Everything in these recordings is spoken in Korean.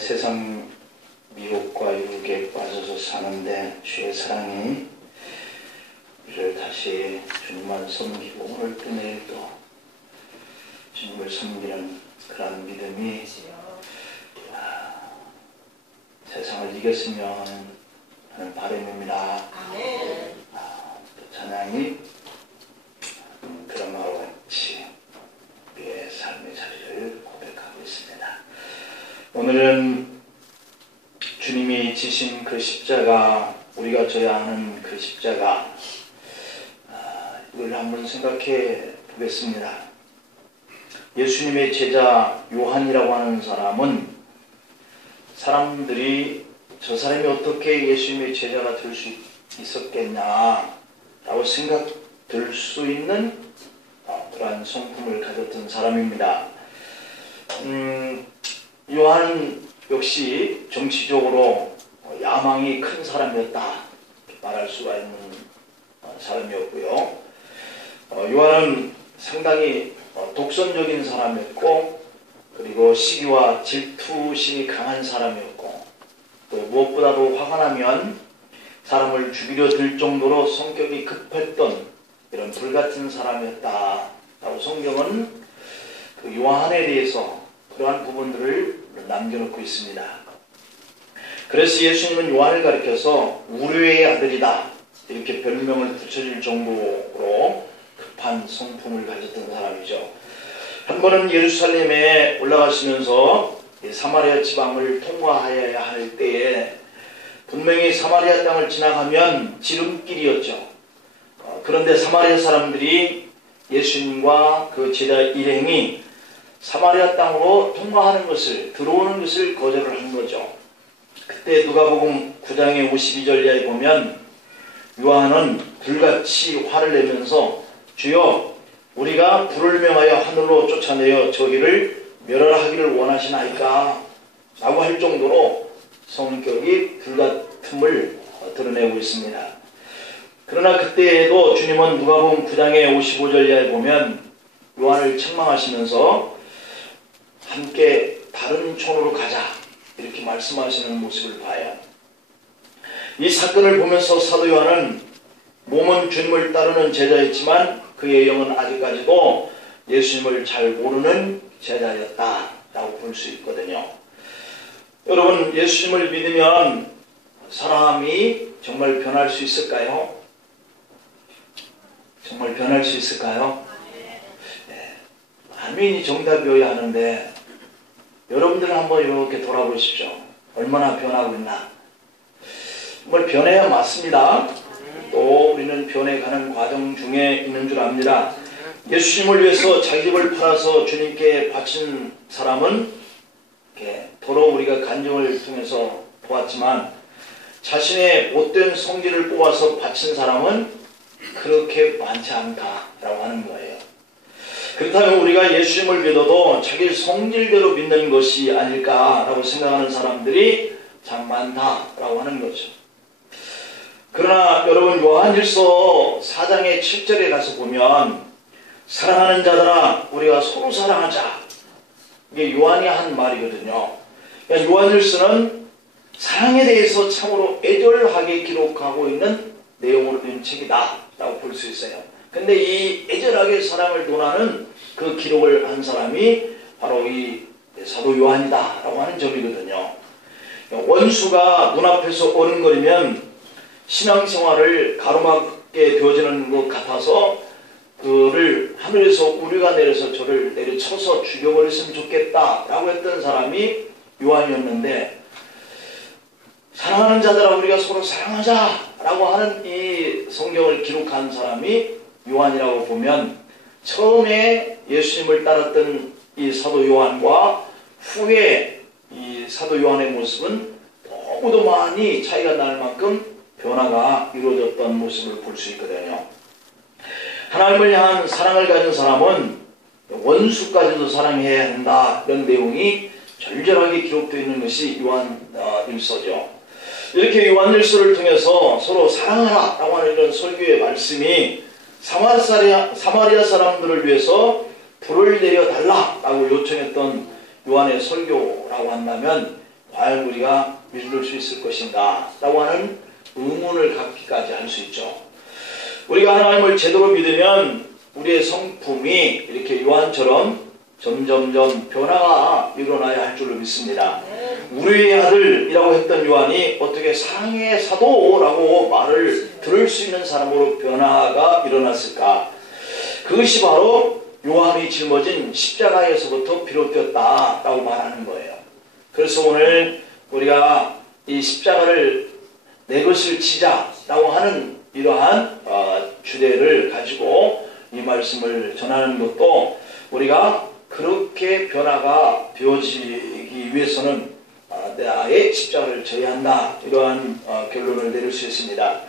세상 미혹과 유혹에 빠져서 사는데 주의 사랑이 우리를 다시 주님만 섬기고 오늘 또 내일도 주님을 섬기는 그런 믿음이 세상을 이겼으면 하는 바람입니다. 또 찬양이 드라마와 같이 우리의 삶의 자리를 고백하고 있습니다. 오늘은 주님이 지신 그 십자가, 우리가 져야 하는 그 십자가, 이걸 한번 생각해 보겠습니다. 예수님의 제자 요한이라고 하는 사람은 사람들이 저 사람이 어떻게 예수님의 제자가 될 수 있었겠냐라고 생각될 수 있는 그러한 성품을 가졌던 사람입니다. 요한 역시 정치적으로 야망이 큰 사람이었다 말할 수가 있는 사람이었고요. 요한은 상당히 독선적인 사람이었고, 그리고 시기와 질투심이 강한 사람이었고, 또 무엇보다도 화가 나면 사람을 죽이려 들 정도로 성격이 급했던 이런 불같은 사람이었다라고 성경은 그 요한에 대해서 그러한 부분들을 남겨놓고 있습니다. 그래서 예수님은 요한을 가리켜서 우려의 아들이다 이렇게 별명을 붙여질 정도로 급한 성품을 가졌던 사람이죠. 한 번은 예루살렘에 올라가시면서 사마리아 지방을 통과하여야 할 때에 분명히 사마리아 땅을 지나가면 지름길이었죠. 그런데 사마리아 사람들이 예수님과 그 제자 일행이 사마리아 땅으로 통과하는 것을, 들어오는 것을 거절을 한 거죠. 그때 누가복음 9장의 52절에 보면 요한은 불같이 화를 내면서 주여 우리가 불을 명하여 하늘로 쫓아내어 저희를 멸하라 하기를 원하시나이까 라고 할 정도로 성격이 불같음을 드러내고 있습니다. 그러나 그때에도 주님은 누가복음 9장의 55절에 보면 요한을 책망하시면서 함께 다른 촌으로 가자 이렇게 말씀하시는 모습을 봐요. 이 사건을 보면서 사도 요한은 몸은 주님을 따르는 제자였지만 그의 영은 아직까지도 예수님을 잘 모르는 제자였다라고 볼 수 있거든요. 여러분, 예수님을 믿으면 사람이 정말 변할 수 있을까요? 정말 변할 수 있을까요? 네. 아멘이 정답이어야 하는데 여러분들은 한번 이렇게 돌아보십시오. 얼마나 변하고 있나? 정말 변해야 맞습니다. 또 우리는 변해가는 과정 중에 있는 줄 압니다. 예수님을 위해서 자기 집을 팔아서 주님께 바친 사람은 더러 우리가 간증을 통해서 보았지만 자신의 못된 성질을 뽑아서 바친 사람은 그렇게 많지 않다라고 하는 거예요. 그렇다면 우리가 예수님을 믿어도 자기 성질대로 믿는 것이 아닐까라고 생각하는 사람들이 참 많다라고 하는 거죠. 그러나 여러분, 요한일서 4장의 7절에 가서 보면 사랑하는 자들아 우리가 서로 사랑하자, 이게 요한이 한 말이거든요. 그러니까 요한일서는 사랑에 대해서 참으로 애절하게 기록하고 있는 내용으로 된 책이다 라고 볼 수 있어요. 근데 이 애절하게 사랑을 논하는 그 기록을 한 사람이 바로 이 사도 요한이다 라고 하는 점이거든요. 원수가 눈앞에서 어른거리면 신앙생활을 가로막게 되어지는 것 같아서 그를 하늘에서 우리가 내려서 저를 내려쳐서 죽여버렸으면 좋겠다 라고 했던 사람이 요한이었는데, 사랑하는 자들아 우리가 서로 사랑하자 라고 하는 이 성경을 기록한 사람이 요한이라고 보면 처음에 예수님을 따랐던 이 사도 요한과 후에 이 사도 요한의 모습은 너무도 많이 차이가 날 만큼 변화가 이루어졌던 모습을 볼 수 있거든요. 하나님을 향한 사랑을 가진 사람은 원수까지도 사랑해야 한다, 이런 내용이 절절하게 기록되어 있는 것이 요한일서죠. 이렇게 요한일서를 통해서 서로 사랑하라 라고 하는 이런 설교의 말씀이 사마리아 사람들을 위해서 불을 내려달라 라고 요청했던 요한의 설교라고 한다면 잘 우리가 믿을 수 있을 것인가 라고 하는 의문을 갖기까지 할 수 있죠. 우리가 하나님을 제대로 믿으면 우리의 성품이 이렇게 요한처럼 점점점 변화가 일어나야 할 줄로 믿습니다. 우리의 아들이라고 했던 요한이 어떻게 사랑의 사도라고 말을 들을 수 있는 사람으로 변화가 일어났을까? 그것이 바로 요한이 짊어진 십자가에서부터 비롯되었다라고 말하는 거예요. 그래서 오늘 우리가 이 십자가를 내 것을 지자라고 하는 이러한 주제를 가지고 이 말씀을 전하는 것도 우리가 그렇게 변화가 되어지기 위해서는 나의 십자가를 져야 한다, 이러한 결론을 내릴 수 있습니다.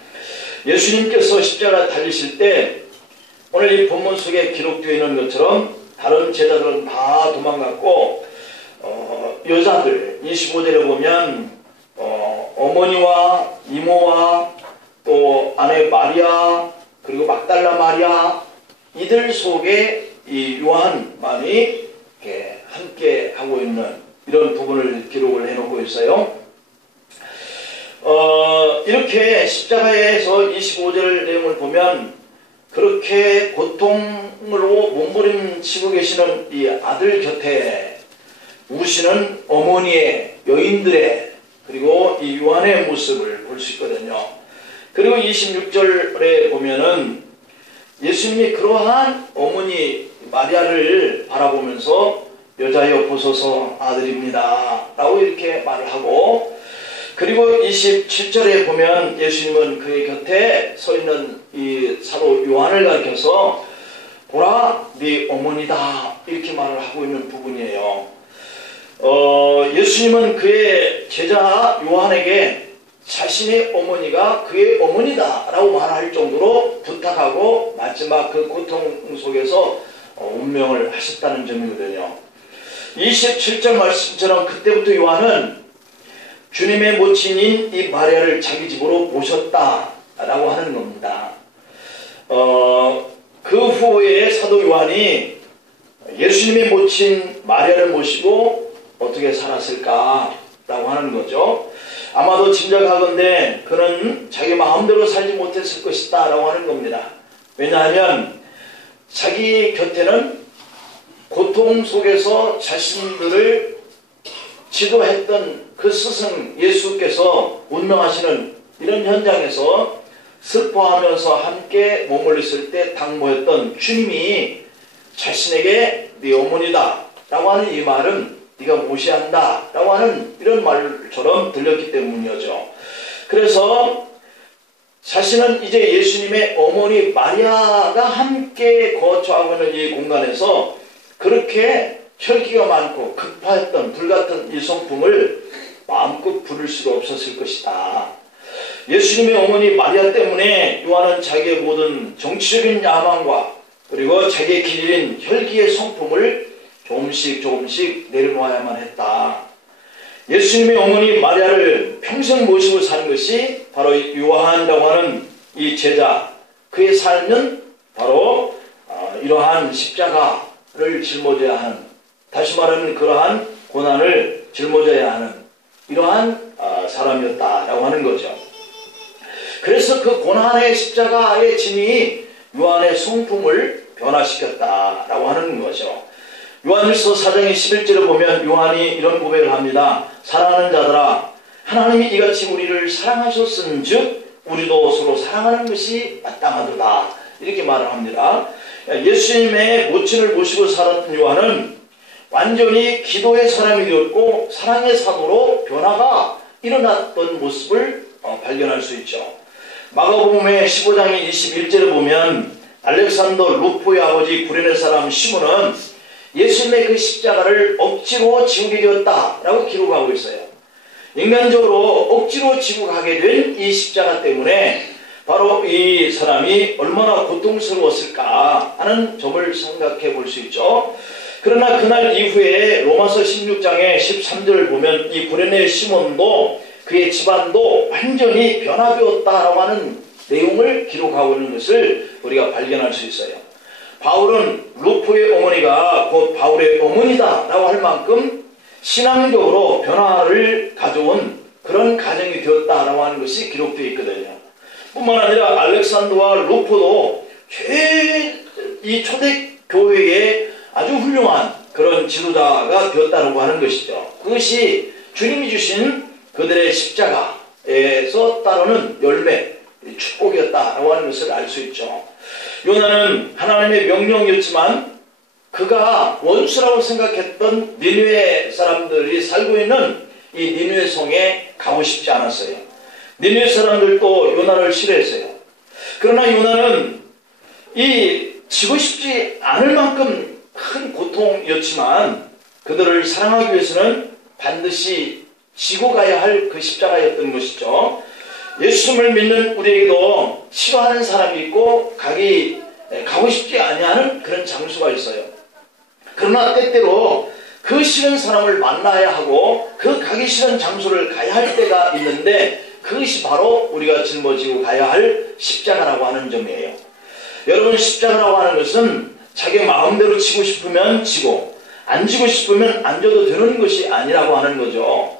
예수님께서 십자가 달리실 때 오늘 이 본문 속에 기록되어 있는 것처럼 다른 제자들은 다 도망갔고 여자들 25절에 보면 어머니와 이모와 또 아내 마리아 그리고 막달라 마리아 이들 속에 이 요한만이 함께 하고 있는 이런 부분을 기록을 해놓고 있어요. 이렇게 십자가에서 25절 내용을 보면 그렇게 고통으로 몸부림치고 계시는 이 아들 곁에 우시는 어머니의 여인들의 그리고 이 요한의 모습을 볼 수 있거든요. 그리고 26절에 보면은 예수님이 그러한 어머니 마리아를 바라보면서 여자여 보소서 아들입니다 라고 이렇게 말을 하고, 그리고 27절에 보면 예수님은 그의 곁에 서 있는 이 사도 요한을 가리켜서 보라 네 어머니다 이렇게 말을 하고 있는 부분이에요. 예수님은 그의 제자 요한에게 자신의 어머니가 그의 어머니다 라고 말할 정도로 부탁하고 마지막 그 고통 속에서 운명을 하셨다는 점이거든요. 27절 말씀처럼 그때부터 요한은 주님의 모친인 이 마리아를 자기 집으로 모셨다라고 하는 겁니다. 그 후에 사도 요한이 예수님의 모친 마리아를 모시고 어떻게 살았을까라고 하는 거죠. 아마도 짐작하건대 그는 자기 마음대로 살지 못했을 것이다 라고 하는 겁니다. 왜냐하면 자기 곁에는 고통 속에서 자신들을 지도했던 그 스승 예수께서 운명하시는 이런 현장에서 슬퍼하면서 함께 머물렀을 때 당부했던 주님이 자신에게 네 어머니다 라고 하는 이 말은 네가 모셔야 한다 라고 하는 이런 말처럼 들렸기 때문이죠. 그래서 자신은 이제 예수님의 어머니 마리아가 함께 거처하고 있는 이 공간에서 그렇게 혈기가 많고 급파했던 불같은 이 성품을 마음껏 부릴 수가 없었을 것이다. 예수님의 어머니 마리아 때문에 요한은 자기의 모든 정치적인 야망과 그리고 자기의 기질인 혈기의 성품을 조금씩 내려놓아야만 했다. 예수님의 어머니 마리아를 평생 모시고 사는 것이 바로 요한이라고 하는 이 제자, 그의 삶은 바로 이러한 십자가를 짊어져야 하는, 다시 말하면 그러한 고난을 짊어져야 하는 이러한 사람이었다라고 하는 거죠. 그래서 그 고난의 십자가의 짐이 요한의 성품을 변화시켰다라고 하는 거죠. 요한일서 4장 11절에 보면 요한이 이런 고백을 합니다. 사랑하는 자들아, 하나님이 이같이 우리를 사랑하셨은즉 우리도 서로 사랑하는 것이 마땅하도다, 이렇게 말을 합니다. 예수님의 모친을 모시고 살았던 요한은 완전히 기도의 사람이 되었고 사랑의 사도로 변화가 일어났던 모습을 발견할 수 있죠. 마가복음의 15장의 21절에 보면 알렉산더 루포의 아버지 구레네 사람 시몬은 예수님의 그 십자가를 억지로 지우게 되었다라고 기록하고 있어요. 인간적으로 억지로 지고 가게 된 이 십자가 때문에 바로 이 사람이 얼마나 고통스러웠을까 하는 점을 생각해 볼 수 있죠. 그러나 그날 이후에 로마서 16장의 13절을 보면 이 구레네 시몬도 그의 집안도 완전히 변화되었다라고 하는 내용을 기록하고 있는 것을 우리가 발견할 수 있어요. 바울은 루포의 어머니가 곧 바울의 어머니다라고 할 만큼 신앙적으로 실제로 변화를 가져온 그런 가정이 되었다라고 하는 것이 기록되어 있거든요. 뿐만 아니라 알렉산더와 루포도 이 초대교회의 아주 훌륭한 그런 지도자가 되었다고 하는 것이죠. 그것이 주님이 주신 그들의 십자가에서 따르는 열매, 축복이었다라고 하는 것을 알 수 있죠. 요나는 하나님의 명령이었지만 그가 원수라고 생각했던 니느웨 사람들이 살고 있는 이 니느웨 성에 가고 싶지 않았어요. 니느웨 사람들도 요나를 싫어했어요. 그러나 요나는 이 지고 싶지 않을 만큼 큰 고통이었지만 그들을 사랑하기 위해서는 반드시 지고 가야 할 그 십자가였던 것이죠. 예수님을 믿는 우리에게도 싫어하는 사람이 있고 가고 싶지 아니하는 그런 장소가 있어요. 그러나 때때로 그 싫은 사람을 만나야 하고 그 가기 싫은 장소를 가야 할 때가 있는데 그것이 바로 우리가 짊어지고 가야 할 십자가라고 하는 점이에요. 여러분, 십자가라고 하는 것은 자기 마음대로 지고 싶으면 지고 안 지고 싶으면 안 져도 되는 것이 아니라고 하는 거죠.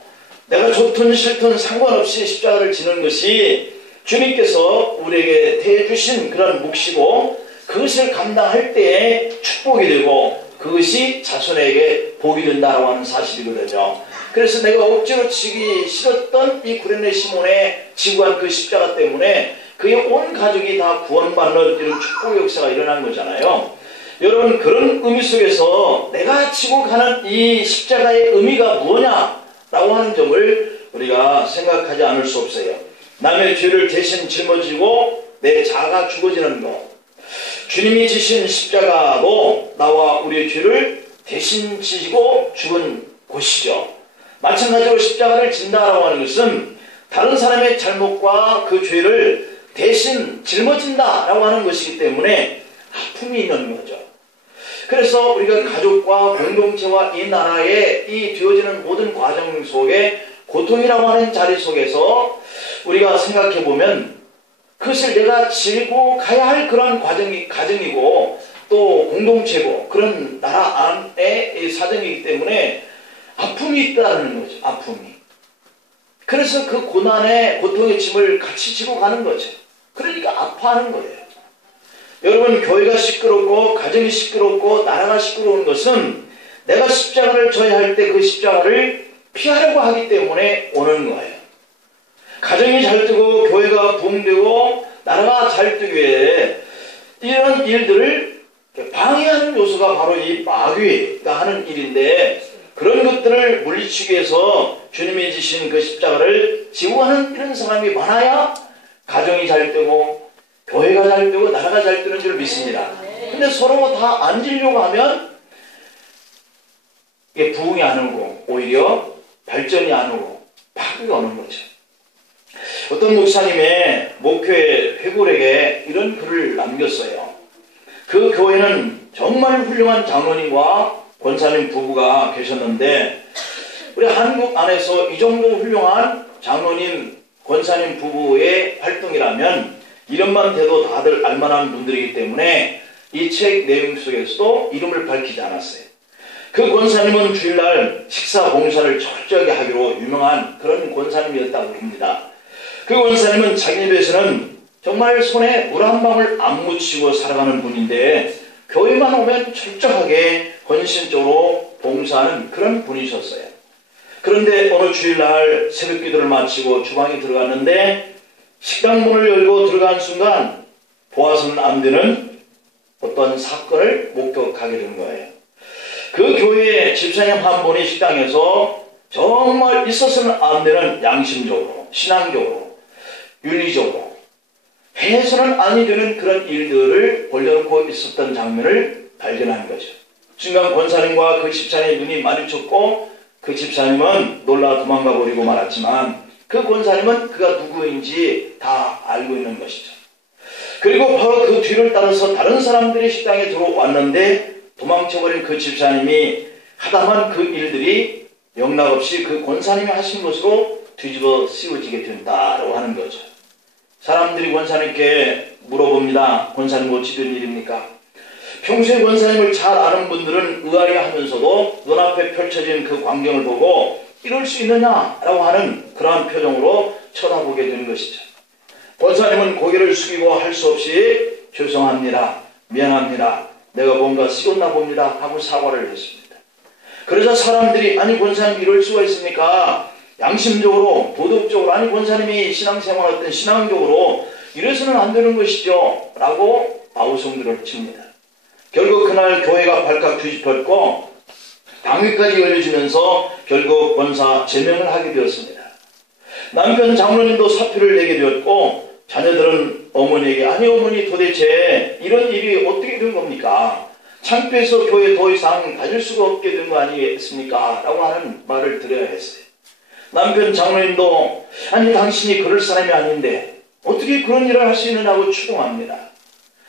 내가 좋든 싫든 상관없이 십자가를 지는 것이 주님께서 우리에게 대주신 그런 몫이고 그것을 감당할 때에 축복이 되고 그것이 자손에게 복이 된다고 하는 사실이거든요. 그래서 내가 억지로 지기 싫었던 이 구레네 시몬의 지고 간 그 십자가 때문에 그의 온 가족이 다 구원받는 이런 축복의 역사가 일어난 거잖아요. 여러분, 그런 의미 속에서 내가 지고 가는 이 십자가의 의미가 뭐냐라고 하는 점을 우리가 생각하지 않을 수 없어요. 남의 죄를 대신 짊어지고 내 자아가 죽어지는 것. 주님이 지신 십자가도 나와 우리의 죄를 대신 지고 죽은 곳이죠. 마찬가지로 십자가를 진다라고 하는 것은 다른 사람의 잘못과 그 죄를 대신 짊어진다라고 하는 것이기 때문에 아픔이 있는 거죠. 그래서 우리가 가족과 공동체와 이 나라에 이 되어지는 모든 과정 속에 고통이라고 하는 자리 속에서 우리가 생각해 보면 그것을 내가 지고 가야 할 그런 가정이고 또 공동체고 그런 나라 안의 사정이기 때문에 아픔이 있다는 거죠. 아픔이. 그래서 그 고난의 고통의 짐을 같이 지고 가는 거죠. 그러니까 아파하는 거예요. 여러분, 교회가 시끄럽고 가정이 시끄럽고 나라가 시끄러운 것은 내가 십자가를 져야 할 때 그 십자가를 피하려고 하기 때문에 오는 거예요. 가정이 잘 뜨고 교회가 부흥되고 나라가 잘 뜨기 위해 이런 일들을 방해하는 요소가 바로 이 마귀가 하는 일인데 그런 것들을 물리치기 위해서 주님이 지신 그 십자가를 지고 가는 이런 사람이 많아야 가정이 잘 되고 교회가 잘 되고 나라가 잘 되는 줄 믿습니다. 근데 서로 다 안 지려고 하면 이게 부흥이 안 오고 오히려 발전이 안 오고 파괴가 오는 거죠. 어떤 목사님의 목회 회골에게 이런 글을 남겼어요. 그 교회는 정말 훌륭한 장로님과 권사님 부부가 계셨는데 우리 한국 안에서 이 정도 훌륭한 장로님, 권사님 부부의 활동이라면 이름만 대도 다들 알만한 분들이기 때문에 이 책 내용 속에서도 이름을 밝히지 않았어요. 그 권사님은 주일날 식사 봉사를 철저하게 하기로 유명한 그런 권사님이었다고 봅니다. 그 권사님은 자기 집에서는 정말 손에 물 한 방울 안 묻히고 살아가는 분인데 교회만 오면 철저하게 헌신적으로 봉사하는 그런 분이셨어요. 그런데 어느 주일날 새벽 기도를 마치고 주방에 들어갔는데 식당 문을 열고 들어간 순간 보아서는 안 되는 어떤 사건을 목격하게 된 거예요. 그 교회의 집사님 한 분이 식당에서 정말 있어서는 안 되는 양심적으로, 신앙적으로, 윤리적으로 해서는 아니 되는 그런 일들을 벌려놓고 있었던 장면을 발견한 거죠. 순간 권사님과 그 집사님의 눈이 마주쳤고 그 집사님은 놀라 도망가 버리고 말았지만 그 권사님은 그가 누구인지 다 알고 있는 것이죠. 그리고 바로 그 뒤를 따라서 다른 사람들이 식당에 들어왔는데 도망쳐버린 그 집사님이 하다만 그 일들이 영락없이 그 권사님이 하신 것으로 뒤집어 씌워지게 된다고 하는 거죠. 사람들이 권사님께 물어봅니다. 권사님 어찌 된 일입니까? 평소에 권사님을 잘 아는 분들은 의아해하면서도 눈앞에 펼쳐진 그 광경을 보고 이럴 수 있느냐라고 하는 그러한 표정으로 쳐다보게 되는 것이죠. 권사님은 고개를 숙이고 할 수 없이 죄송합니다, 미안합니다, 내가 뭔가 쓰였나 봅니다 하고 사과를 했습니다. 그러자 사람들이 아니 권사님 이럴 수가 있습니까? 양심적으로 도덕적으로 아니 권사님이 신앙생활 어떤 신앙적으로 이래서는 안 되는 것이죠 라고 아우성들을 칩니다. 결국 그날 교회가 발칵 뒤집혔고 당회까지 열려지면서 결국 권사 제명을 하게 되었습니다. 남편 장로님도 사표를 내게 되었고 자녀들은 어머니에게 아니 어머니 도대체 이런 일이 어떻게 된 겁니까? 창피해서 교회 더 이상 다닐 수가 없게 된 거 아니겠습니까? 라고 하는 말을 드려야 했어요. 남편 장로님도 아니 당신이 그럴 사람이 아닌데 어떻게 그런 일을 할 수 있느냐고 추궁합니다.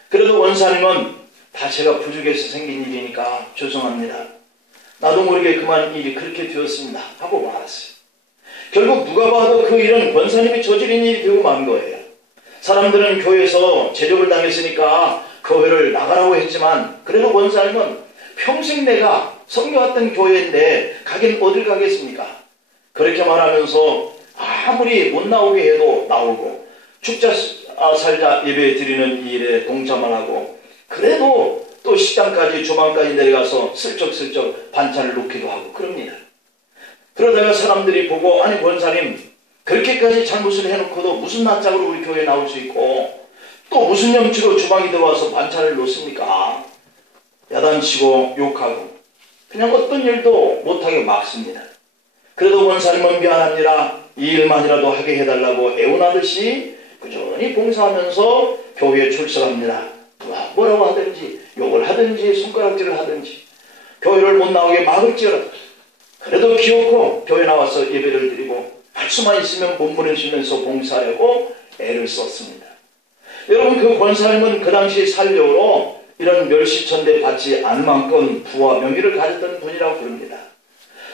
그래도 원사님은 다 제가 부족해서 생긴 일이니까 죄송합니다, 나도 모르게 그만 일이 그렇게 되었습니다 하고 말았어요. 결국 누가 봐도 그 일은 권사님이 저지른 일이 되고 만 거예요. 사람들은 교회에서 제적을 당했으니까 교회를 나가라고 했지만 그래도 권사님은 평생 내가 섬겨왔던 교회인데 가긴 어딜 가겠습니까? 그렇게 말하면서 아무리 못 나오게 해도 나오고 축자 살자 예배 드리는 일에 동참을 하고 그래도 또 식당까지 주방까지 내려가서 슬쩍슬쩍 반찬을 놓기도 하고 그럽니다. 그러다가 사람들이 보고 아니 권사님 그렇게까지 잘못을 해놓고도 무슨 낯짝으로 우리 교회에 나올 수 있고 또 무슨 염치로 주방에 들어와서 반찬을 놓습니까? 야단치고 욕하고 그냥 어떤 일도 못하게 막습니다. 그래도 권사님은 미안합니다, 이 일만이라도 하게 해달라고 애원하듯이 꾸준히 봉사하면서 교회에 출석합니다. 누가 뭐라고 하든지 욕을 하든지 손가락질을 하든지 교회를 못 나오게 막을지어라도 그래도 기어코 교회 나와서 예배를 드리고 할 수만 있으면 본문을 쉬면서 봉사하려고 애를 썼습니다. 여러분 그 권사님은 그 당시 살력으로 이런 멸시천대 받지 않을 만큼 부와 명예를 가졌던 분이라고 부릅니다.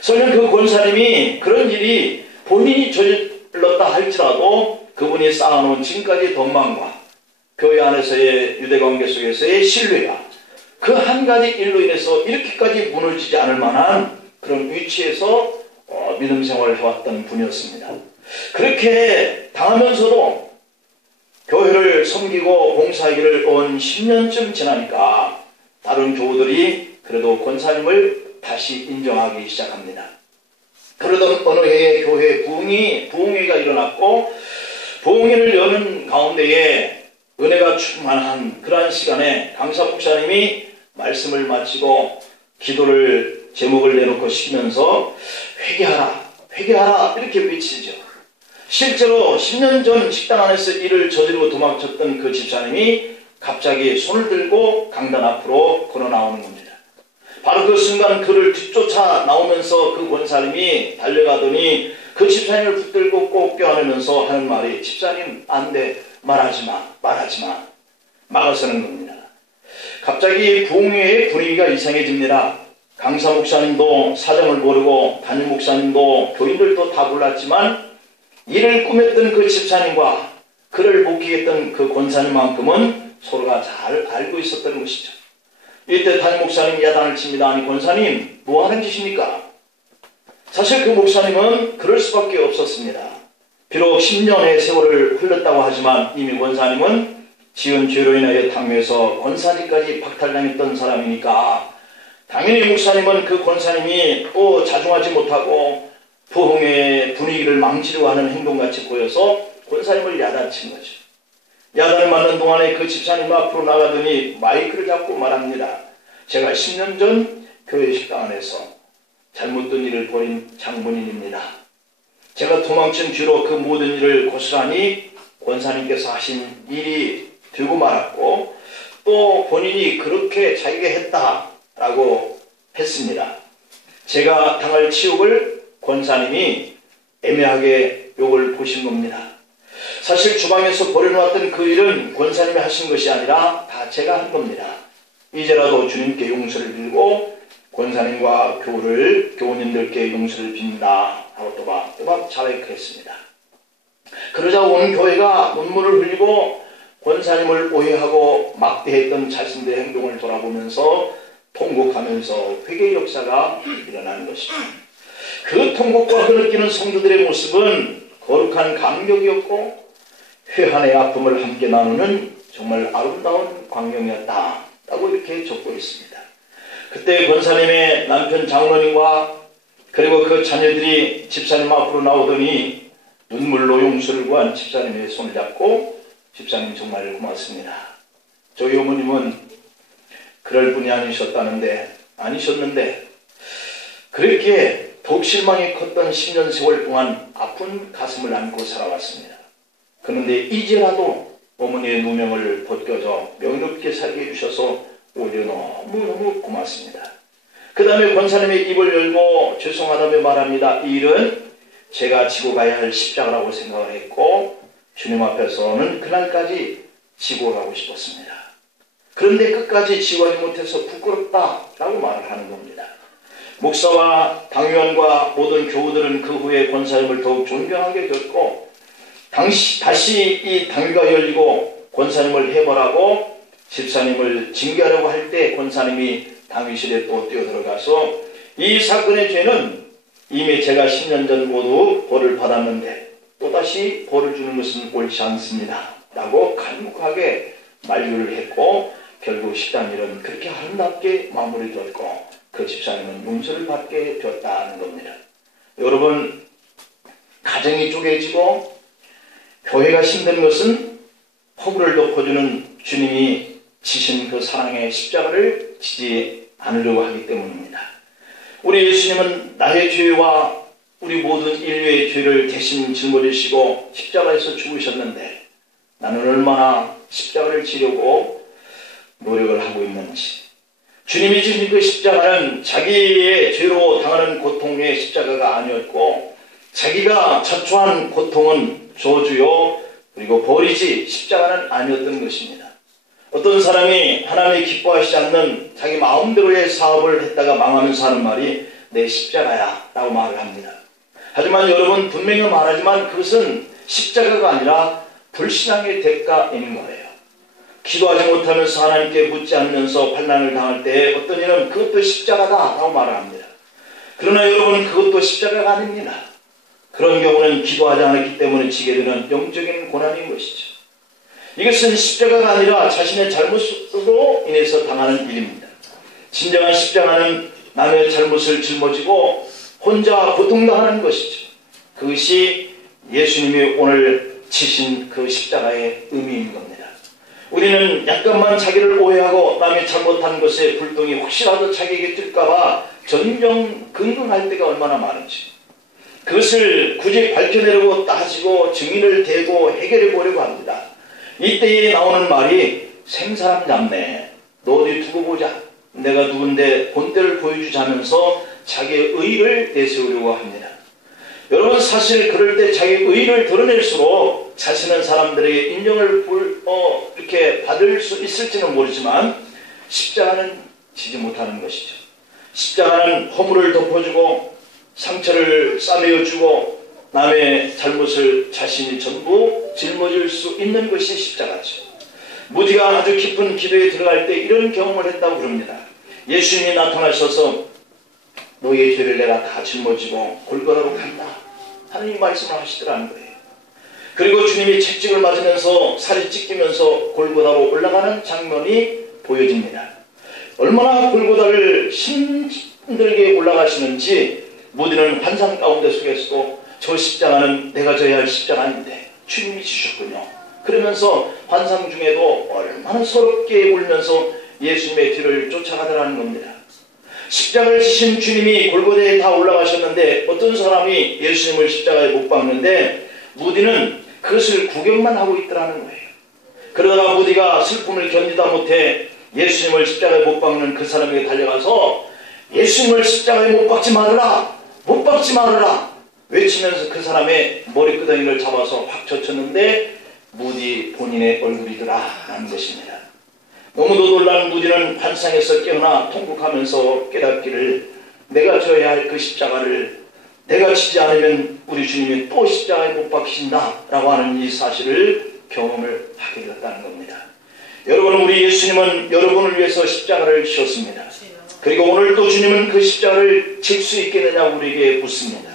설령 그 권사님이 그런 일이 본인이 저질렀다 할지라도 그분이 쌓아놓은 지금까지 덕망과 교회 안에서의 유대관계 속에서의 신뢰가 그 한 가지 일로 인해서 이렇게까지 무너지지 않을 만한 그런 위치에서 믿음 생활을 해왔던 분이었습니다. 그렇게 당하면서도 교회를 섬기고 봉사하기를 온 10년쯤 지나니까 다른 교우들이 그래도 권사님을 다시 인정하기 시작합니다. 그러던 어느 해에 교회에 부흥회가 일어났고 부흥회를 여는 가운데에 은혜가 충만한 그러한 시간에 강사 목사님이 말씀을 마치고 기도를 제목을 내놓고 시키면서 회개하라 회개하라 이렇게 외치죠. 실제로 10년 전 식당 안에서 일을 저지르고 도망쳤던 그 집사님이 갑자기 손을 들고 강단 앞으로 걸어 나오는 겁니다. 바로 그 순간 그를 뒤쫓아 나오면서 그 권사님이 달려가더니 그 집사님을 붙들고 꼭 껴안으면서 하는 말이 집사님 안돼 말하지마 막아서는 겁니다. 갑자기 부흥회의 분위기가 이상해집니다. 강사 목사님도 사정을 모르고 담임 목사님도 교인들도 다 몰랐지만 이를 꾸몄던 그 집사님과 그를 목회했던 그 권사님만큼은 서로가 잘 알고 있었던 것이죠. 이때 담임 목사님이 야단을 칩니다. 아니 권사님 뭐하는 짓입니까? 사실 그 목사님은 그럴 수밖에 없었습니다. 비록 10년의 세월을 흘렀다고 하지만 이미 권사님은 지은 죄로 인하여 탕묘에서 권사직까지 박탈당했던 사람이니까 당연히 목사님은 그 권사님이 또 자중하지 못하고 부흥회의 분위기를 망치려고 하는 행동같이 보여서 권사님을 야단친 거죠. 야단을 맞는 동안에 그 집사님 앞으로 나가더니 마이크를 잡고 말합니다. 제가 10년 전 교회 식당 안에서 잘못된 일을 벌인 장본인입니다. 제가 도망친 뒤로 그 모든 일을 고스란히 권사님께서 하신 일이 되고 말았고 또 본인이 그렇게 자기가 했다라고 했습니다. 제가 당할 치욕을 권사님이 애매하게 욕을 보신 겁니다. 사실 주방에서 벌여놓았던 그 일은 권사님이 하신 것이 아니라 다 제가 한 겁니다. 이제라도 주님께 용서를 빌고 권사님과 교우님들께 용서를 빈다 하고 또박 자백했습니다. 그러자 온 교회가 눈물을 흘리고 권사님을 오해하고 막대했던 자신들의 행동을 돌아보면서 통곡하면서 회개의 역사가 일어나는 것입니다. 그 통곡과 그 느끼는 성도들의 모습은 거룩한 감격이었고 회한의 아픔을 함께 나누는 정말 아름다운 광경이었다라고 이렇게 적고 있습니다. 그때 권사님의 남편 장로님과 그리고 그 자녀들이 집사님 앞으로 나오더니 눈물로 용서를 구한 집사님의 손을 잡고 집사님 정말 고맙습니다. 저희 어머님은 그럴 분이 아니셨는데 그렇게 더욱 실망이 컸던 10년 세월 동안 아픈 가슴을 안고 살아왔습니다. 그런데 이제라도 어머니의 누명을 벗겨져 명예롭게 살게 해주셔서 오히려 너무너무 고맙습니다. 그 다음에 권사님의 입을 열고 죄송하다며 말합니다. 이 일은 제가 지고 가야 할 십자가라고 생각을 했고 주님 앞에서는 그날까지 지고 가고 싶었습니다. 그런데 끝까지 지고 가지 못해서 부끄럽다라고 말을 하는 겁니다. 목사와 당위원과 모든 교우들은 그 후에 권사님을 더욱 존경하게 되었고 다시 이 당위가 열리고 권사님을 해벌하고 집사님을 징계하려고 할 때 권사님이 당위실에 또 뛰어들어가서 이 사건의 죄는 이미 제가 10년 전 모두 벌을 받았는데 또다시 벌을 주는 것은 옳지 않습니다 라고 간곡하게 만류를 했고 결국 십자일은 그렇게 아름답게 마무리되었고 그 집사님은 용서를 받게 되었다는 겁니다. 여러분, 가정이 쪼개지고 교회가 힘든 것은 허물을 덮어주는 주님이 지신 그 사랑의 십자가를 지지 않으려고 하기 때문입니다. 우리 예수님은 나의 죄와 우리 모든 인류의 죄를 대신 짊어지시고 십자가에서 죽으셨는데 나는 얼마나 십자가를 지려고 노력을 하고 있는지. 주님이 지신 그 십자가는 자기의 죄로 당하는 고통의 십자가가 아니었고 자기가 자초한 고통은 저주요 그리고 벌이지 십자가는 아니었던 것입니다. 어떤 사람이 하나님이 기뻐하시지 않는 자기 마음대로의 사업을 했다가 망하면서 하는 말이 내 십자가야 라고 말을 합니다. 하지만 여러분 분명히 말하지만 그것은 십자가가 아니라 불신앙의 대가인 거예요. 기도하지 못하면서 하나님께 묻지 않으면서 환난을 당할 때 어떤 이는 그것도 십자가다 라고 말을 합니다. 그러나 여러분 그것도 십자가가 아닙니다. 그런 경우는 기도하지 않았기 때문에 지게 되는 영적인 고난인 것이죠. 이것은 십자가가 아니라 자신의 잘못으로 인해서 당하는 일입니다. 진정한 십자가는 남의 잘못을 짊어지고 혼자 고통당하는 것이죠. 그것이 예수님이 오늘 지신 그 십자가의 의미인 겁니다. 우리는 약간만 자기를 오해하고 남이 잘못한 것에 불똥이 혹시라도 자기에게 뜰까봐 전전긍긍할 때가 얼마나 많은지 그것을 굳이 밝혀내려고 따지고 증인을 대고 해결해 보려고 합니다. 이때에 나오는 말이 생사람 잡네. 너 어디 두고 보자. 내가 누군데 본때를 보여주자면서 자기의 의의를 내세우려고 합니다. 여러분 사실 그럴 때 자기의 의의를 드러낼수록 자신은 사람들에게 인정을 이렇게 받을 수 있을지는 모르지만 십자가는 지지 못하는 것이죠. 십자가는 허물을 덮어주고 상처를 싸매어주고 남의 잘못을 자신이 전부 짊어질 수 있는 것이 십자가죠. 무디가 아주 깊은 기도에 들어갈 때 이런 경험을 했다고 그럽니다. 예수님이 나타나셔서 너의 죄를 내가 다 짊어지고 골고다로 간다 하나님 말씀을 하시더라는 거예요. 그리고 주님이 채찍을 맞으면서 살이 찢기면서 골고다로 올라가는 장면이 보여집니다. 얼마나 골고다를 힘들게 올라가시는지 무디는 환상 가운데 속에서도 저 십자가는 내가 져야 할 십자가인데 주님이 지셨군요. 그러면서 환상 중에도 얼마나 서럽게 울면서 예수님의 뒤를 쫓아가더라는 겁니다. 십자가를 지신 주님이 골고다에 다 올라가셨는데 어떤 사람이 예수님을 십자가에 못 박는데 무디는 그것을 구경만 하고 있더라는 거예요. 그러다가 무디가 슬픔을 견디다 못해 예수님을 십자가에 못 박는 그 사람에게 달려가서 예수님을 십자가에 못 박지 말아라! 못 박지 말아라! 외치면서 그 사람의 머리끄덩이를 잡아서 확 젖혔는데 무디 본인의 얼굴이더라 라는 것입니다. 너무도 놀란 무디는 환상에서 깨어나 통곡하면서 깨닫기를 내가 져야 할 그 십자가를 내가 지지 않으면 우리 주님이 또 십자가에 못 박히신다 라고 하는 이 사실을 경험을 하게 되었다는 겁니다. 여러분 우리 예수님은 여러분을 위해서 십자가를 지셨습니다. 그리고 오늘도 주님은 그 십자가를 질 수 있겠느냐고 우리에게 묻습니다.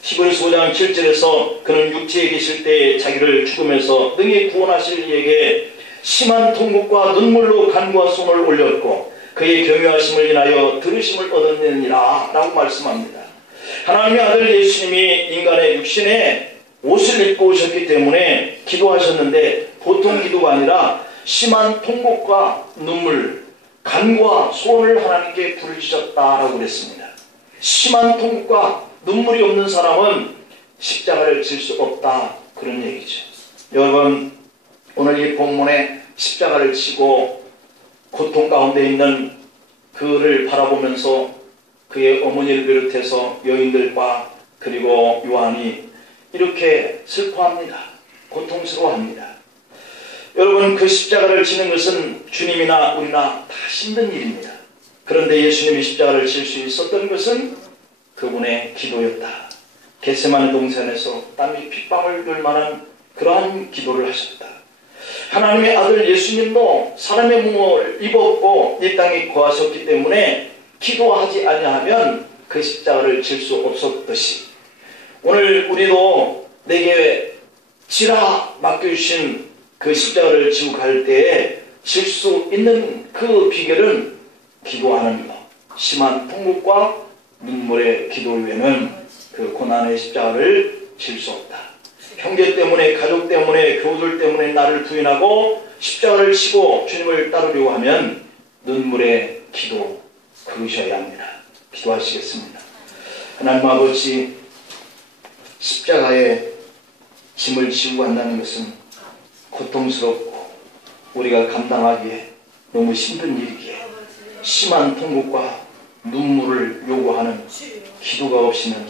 히브리서 5장 7절에서 그는 육체에 계실 때 자기를 죽음에서 능히 구원하실 이에게 심한 통곡과 눈물로 간구와 손을 올렸고 그의 경유하심을 인하여 들으심을 얻었느니라 라고 말씀합니다. 하나님의 아들 예수님이 인간의 육신에 옷을 입고 오셨기 때문에 기도하셨는데 보통 기도가 아니라 심한 통곡과 눈물, 간구와 소원을 하나님께 부르짖었다라고 그랬습니다. 심한 통곡과 눈물이 없는 사람은 십자가를 질 수 없다, 그런 얘기죠. 여러분, 오늘 이 본문에 십자가를 지고 고통 가운데 있는 그를 바라보면서 그의 어머니를 비롯해서 여인들과 그리고 요한이 이렇게 슬퍼합니다. 고통스러워합니다. 여러분, 그 십자가를 지는 것은 주님이나 우리나 다 힘든 일입니다. 그런데 예수님이 십자가를 질 수 있었던 것은 그분의 기도였다. 겟세마네 동산에서 땀이 핏방울 들 만한 그러한 기도를 하셨다. 하나님의 아들 예수님도 사람의 몸을 입었고 이 땅에 거하셨기 때문에 기도하지 아니하면 그 십자가를 질 수 없었듯이 오늘 우리도 내게 지라 맡겨주신 그 십자가를 지고 갈 때에 질 수 있는 그 비결은 기도하는 것, 심한 통곡과 눈물의 기도 외에는 그 고난의 십자가를 질 수 없다. 형제 때문에, 가족 때문에, 교우들 때문에 나를 부인하고 십자가를 치고 주님을 따르려고 하면 눈물의 기도 그러셔야 합니다. 기도하시겠습니다. 하나님 아버지, 십자가에 짐을 지고 간다는 것은 고통스럽고 우리가 감당하기에 너무 힘든 일이기에 심한 통곡과 눈물을 요구하는 기도가 없이는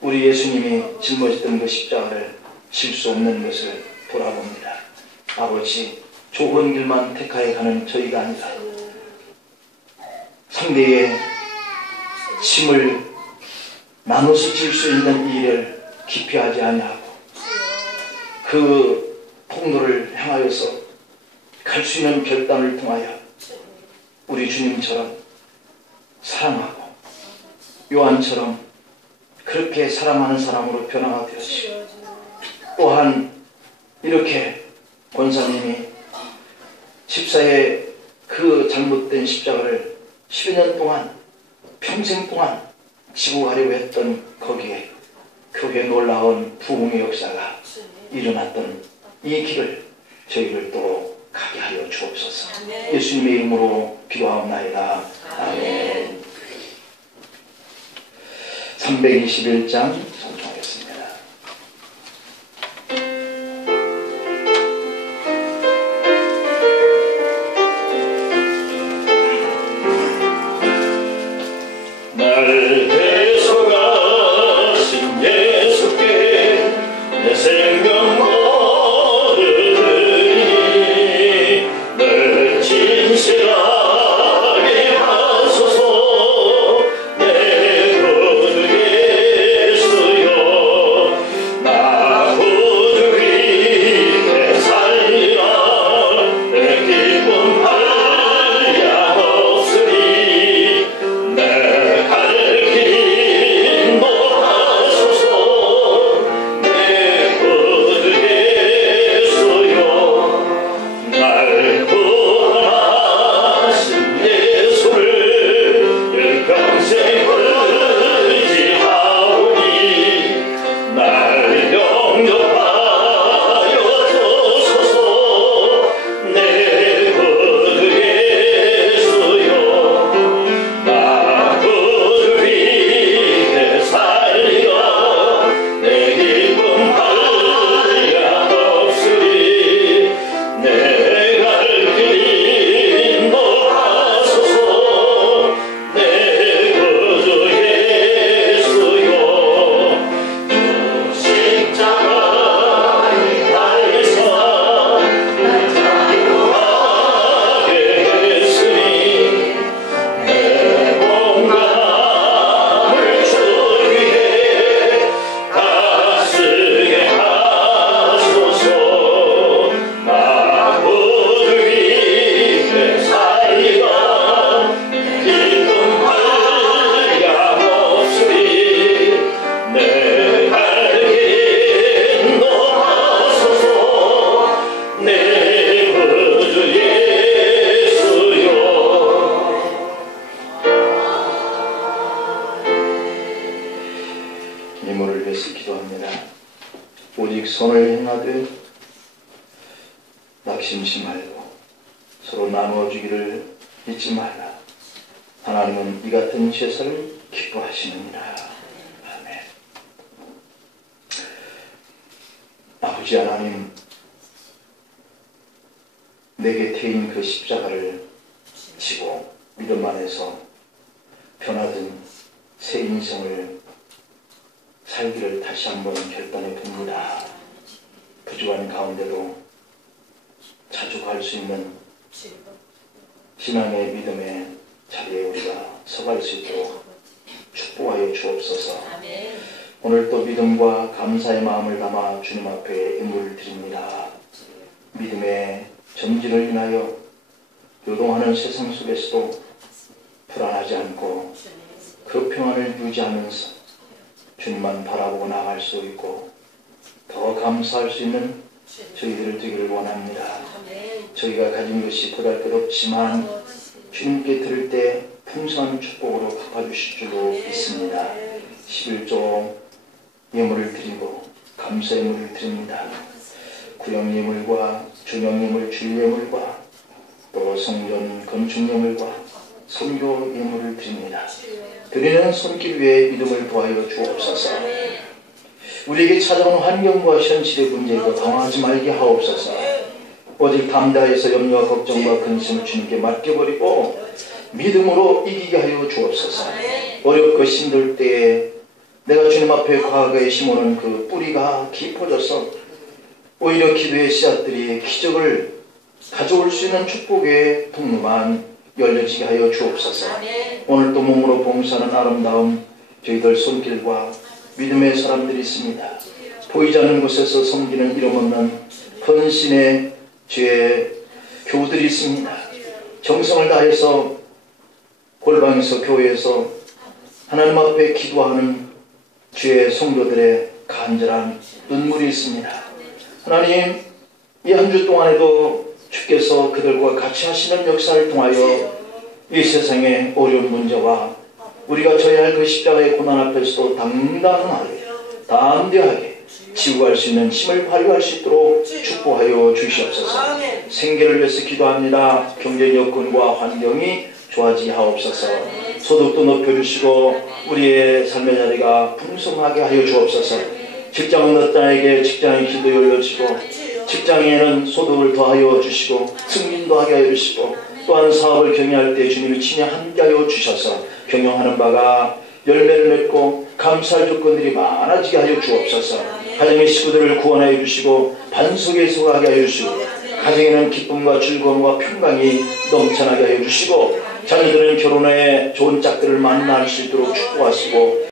우리 예수님이 짊어지던 그 십자가를 질 수 없는 것을 돌아봅니다. 아버지, 좁은 길만 택하여 가는 저희가 아니라 상대의 짐을 나눠서 질 수 있는 이 일을 기피하지 아니하고 그 통로를 향하여서 갈 수 있는 결단을 통하여 우리 주님처럼 사랑하고 요한처럼 그렇게 사랑하는 사람으로 변화가 되었지요. 또한 이렇게 권사님이 집사의 그 잘못된 십자가를 12년 동안 평생 동안 지고 가려고 했던 거기에 교회에 놀라운 부흥의 역사가 일어났던 이 길을 저희를 또 가게 하여 주옵소서. 예수님의 이름으로 기도하옵나이다. 아멘. 321장 성경하겠습니다. 날 대속하신 예수께 내 생명 모르니 늘 진실하게 하소서. 내 구주 예수여, 나 구주이 내 살리라. 내 기쁨 한량 없으니 내 갈 길 이모를 위해서 기도합니다. 오직 선을 행하되 낙심치 말고 서로 나누어주기를 잊지 말라. 하나님은 이 같은 제사를 기뻐하시느니라. 아멘. 아버지 하나님, 내게 태인 그 십자가를 지고 믿음 안에서 변화된 새 인생을 살기를 다시 한번 결단해 봅니다. 부족한 가운데도 자주 갈 수 있는 신앙의 믿음의 자리에 우리가 서갈 수 있도록 축복하여 주옵소서. 오늘 또 믿음과 감사의 마음을 담아 주님 앞에 인물을 드립니다. 믿음의 전진을 인하여 요동하는 세상 속에서도 불안하지 않고 그 평안을 유지하면서 주님만 바라보고 나아갈 수 있고 더 감사할 수 있는 저희들을 되기를 원합니다. 저희가 가진 것이 보잘것없지만 주님께 드릴 때 풍성한 축복으로 갚아주실 줄로 믿습니다. 11조 예물을 드리고 감사 예물을 드립니다. 구역 예물과 중형 예물, 주일 예물과 또 성전 건축 예물과 선교 예물을 드립니다. 드리는 손길 위에 믿음을 도하여 주옵소서. 우리에게 찾아오는 환경과 현실의 문제에도 당황하지 말게 하옵소서. 오직 담대하여서 염려와 걱정과 근심을 주님께 맡겨버리고 믿음으로 이기게 하여 주옵소서. 어렵고 힘들 때에 내가 주님 앞에 과거에 심어놓은 그 뿌리가 깊어져서 오히려 기도의 씨앗들이 기적을 가져올 수 있는 축복의 통로만 열려지게 하여 주옵소서. 오늘 또 몸으로 봉사하는 아름다운 저희들 손길과 믿음의 사람들이 있습니다. 보이지 않는 곳에서 섬기는 이름 없는 헌신의 주의 교우들이 있습니다. 정성을 다해서 골방에서 교회에서 하나님 앞에 기도하는 주의 성도들의 간절한 눈물이 있습니다. 하나님, 이 한 주 동안에도 주께서 그들과 같이 하시는 역사를 통하여 이 세상의 어려운 문제와 우리가 져야 할 그 십자가의 고난 앞에서도 당당하게 담대하게 지고 갈 수 있는 힘을 발휘할 수 있도록 축복하여 주시옵소서. 생계를 위해서 기도합니다. 경제 여건과 환경이 좋아지게 하옵소서. 소득도 높여주시고 우리의 삶의 자리가 풍성하게 하여 주옵소서. 직장은 어떠에게 직장의 기도 열려주시고 직장에는 소득을 더하여 주시고 승진도 하게 하여 주시고 또한 사업을 경영할 때 주님이 친히 함께하여 주셔서 경영하는 바가 열매를 맺고 감사할 조건들이 많아지게 하여 주옵소서. 가정의 식구들을 구원하여 주시고 반석에 서가게 하여 주시고 가정에는 기쁨과 즐거움과 평강이 넘쳐나게 하여 주시고 자녀들은 결혼에 좋은 짝들을 만날 수 있도록 축복하시고